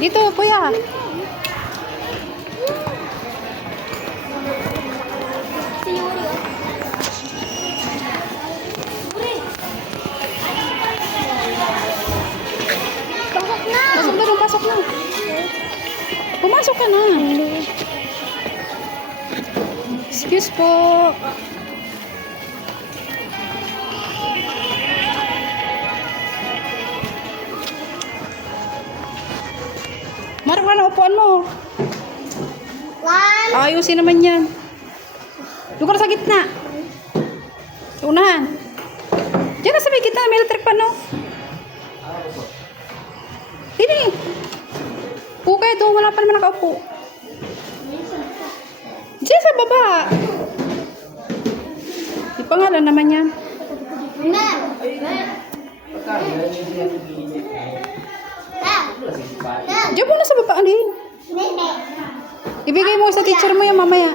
Dito, kuya. Pasok na dong, pasok na. Pumasok ka na. Excuse po. Marap ka na upuan mo. Ayusin naman yan. Doon ka na sa gitna. Sa unahan. Diyan na sa may gitna. May electric pan, no? Dini. Pukay doon. Wala pa naman nakaupo. Diyan sa baba. Di pangalan naman yan. Diyan mo na sa baba. Alin? Ibigay mo sa teacher mo yan mamaya.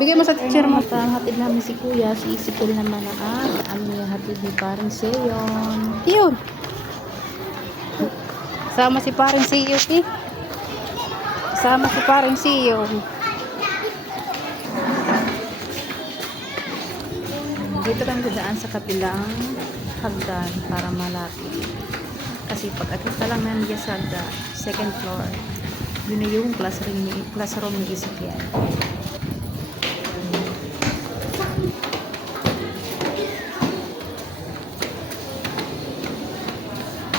Bigay mo sa teacher mo. Hatid namin si Kuya, si Isikil naman ang aming hatid ni Parang Seyon. Yun. Sama si Parang Siyo, eh. Sama si Parang Siyo. Dito kami dadaan sa kabilang hagdan para malapit. Kasi pag akit ka lang nandiyan sa hagdan, second floor, yun na yung classroom ni Isikil.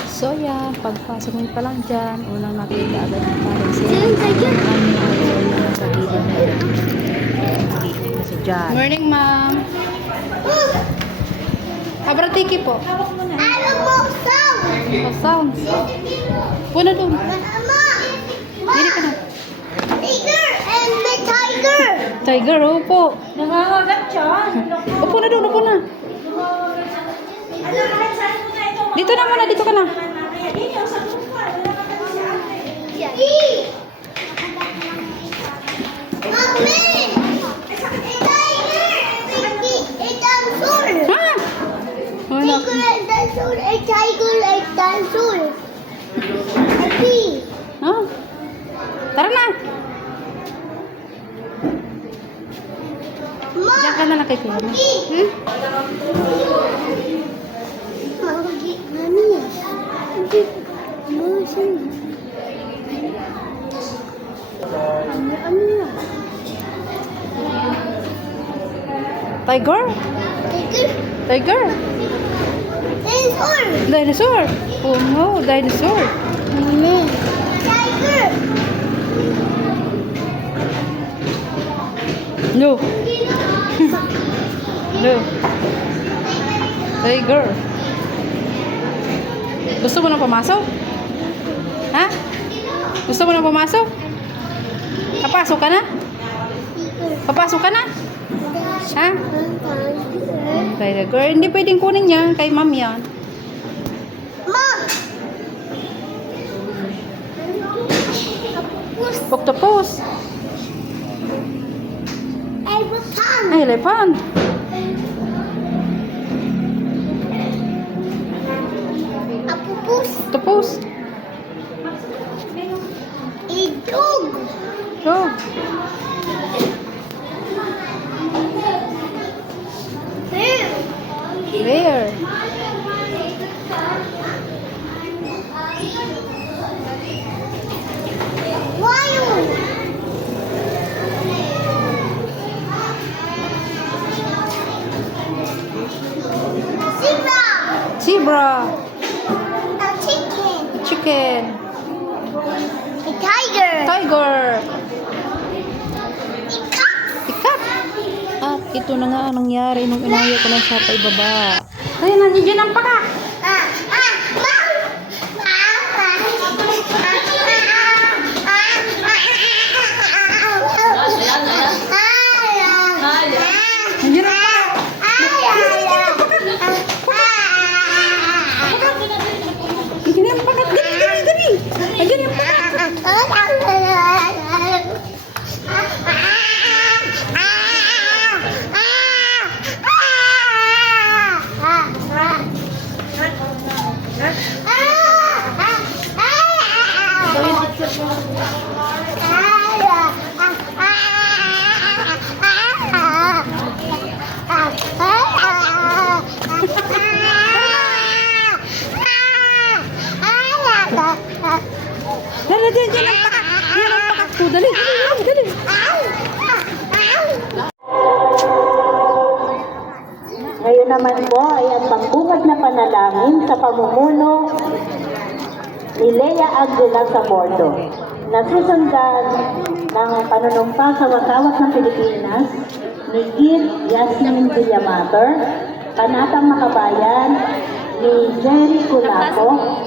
So yan, pagpasok mo pa lang dyan, unang nakita agad ng Parang Seyon. Sa gilid na yan. Kasi dyan. Morning, ma'am. Abratiki po. Oh, sound. Puna doon. Dili ka na. Tiger, upo. Nangangagat siya. Upo na doon, upo na. Dito na muna, dito ka na. Ha? Wala. Ha? Tara na. Diyan ka na lang kay Kuya. Tiger? Tiger? Dinosaur? Oh no, dinosaur. No. No. Tiger. Gusto mo na pumasok? Ha? Gusto mo na pumasok? Papasok ka na? Papasok ka na? Ha? Tiger. Hindi pwedeng kunin yan. Kay ma'am yan. Octopus. Ay, elephant. Octopus. Dog. Bear. Zebra. Chicken. Tiger. Ikat. At ito na nga ang nangyari nung inaya ko na siya pa ibaba. Ay, nandiyan ang paka. Nandiyan ang paka. Nandiyan ang paka. Dali, dali, dali, ang paka. Yan ang paka ko. Dali, dali, dali. Ngayon naman po ay ang pagbungad na panalangin sa pamumuno ni Lea Aguila Sabordo, na susundan ng panunumpa sa Watawat ng Pilipinas ni Gid Yasmin Villamater, Panatang Makabayan ni Jerry Culaco,